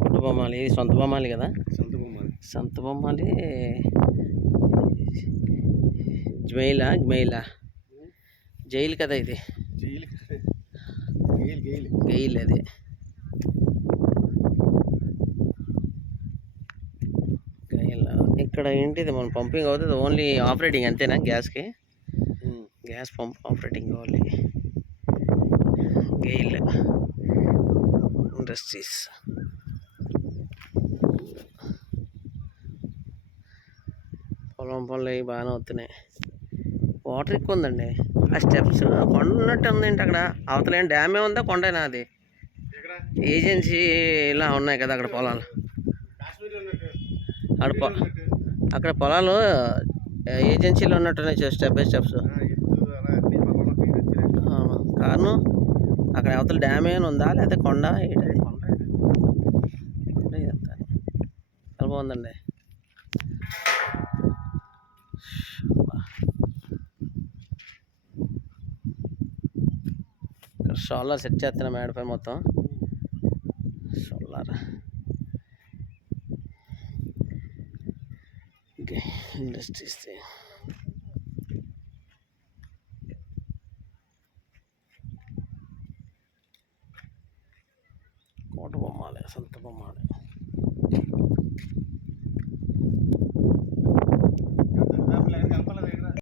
కోట బొమ్మాలి, సొంత బొమ్మాలి కదా, సొంత బొమ్మాలి. జ్మైలా జైలు కదా ఇది, గెయిల్ అది. ఇక్కడ ఏంటిది మనం పంపింగ్ అవుతుంది, ఓన్లీ ఆపరేటింగ్ అంతేనా? Gas pump operating only. GAIL industries. పొలం పనులు అవి బాగానే అవుతున్నాయి. వాటర్ ఎక్కువ ఉందండి. ఆ స్టెప్స్ కొండ ఉన్నట్టు ఉంది ఏంటి అక్కడ? అవతల ఏం డ్యామే ఉందా, కొండేనా అది? ఏజెన్సీ ఇలా ఉన్నాయి కదా అక్కడ పొలాలు. అక్కడ పొలాలు ఏజెన్సీలో ఉన్నట్టున్నాయి స్టెప్ బై స్టెప్స్. కారణం అక్కడ అవతల డ్యామ్ ఏమైనా ఉందా, లేకపోతే కొండ? ఇదంతా చాలా బాగుందండి. ఇక్కడ సోలార్ సెట్ చేస్తున్నా మేడపై మొత్తం. Solar industries. కోట బొమ్మాలి, సొంత బొమ్మాలి.